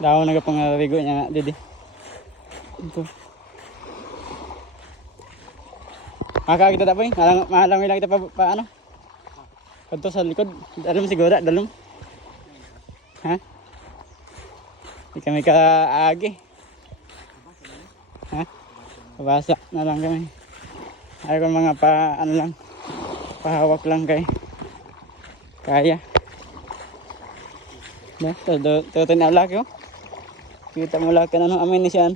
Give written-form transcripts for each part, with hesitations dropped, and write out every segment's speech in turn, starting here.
Daw nagapangarigo niya didi. Ito. Maka kita tak boy, malang lang kita pa ano? Kadto sa likod. Dalom siguro, dalom. Ha? Di kami kaagi. Ha? Pabasa na lang kami. Ay kung mga ano lang. Pahawak lang kaya. Tutin aw laki oh. Kita mo laki ano amin ni siyan.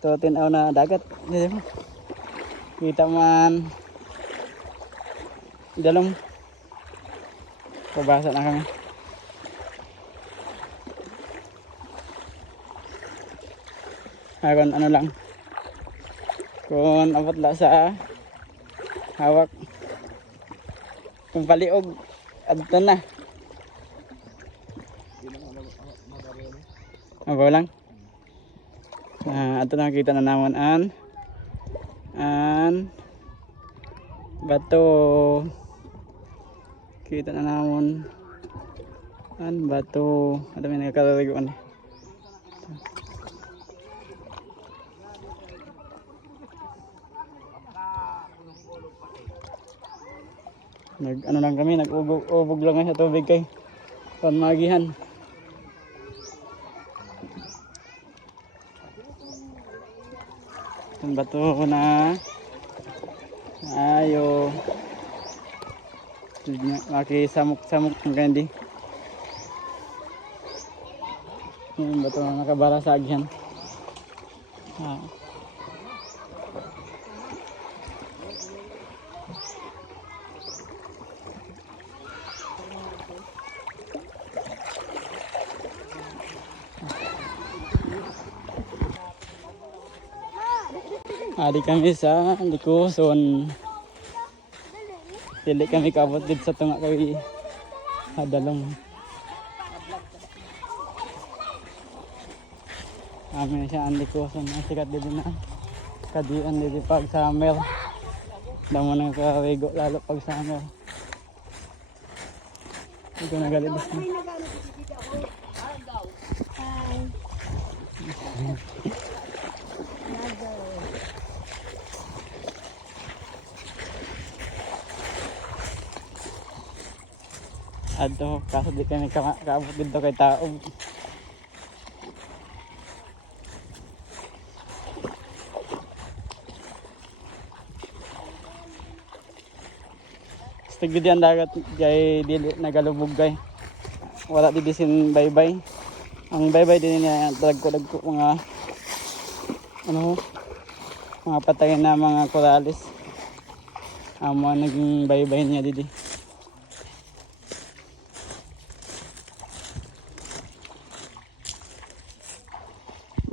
Tutin aw na dagat. Kita man dalom. Pabasa na kami. Kung ano lang. Kung abot la sa hawak. Kung paliog adto na. Mabaw lang. Ato nakita na naman an bato. Kita na naman an bato. Ada may nagkakaliguan. Ano lang kami, nag-ubog lang sa tubig kay pamagihan. Itong bato na ayo makisamok-samok ng kandi. Yung bato na nakabara sa agyan. Adi kami sa likuson. Dili kami kabot dito sa tunga kay hadalong. Amin siya ang likuson. Sikat dito na. Kadian dito pag summer. Damo nang kawigo lalo pag summer. Ito na galit na. Ato, kaso di kami kaabot dito kay taog. Stig di ang dagat kay dili nagalubog kay. Wala di bisin baybay. Ang baybay din niya dagko mga ano mga patay na mga koralis. Amo naging baybay niya didi.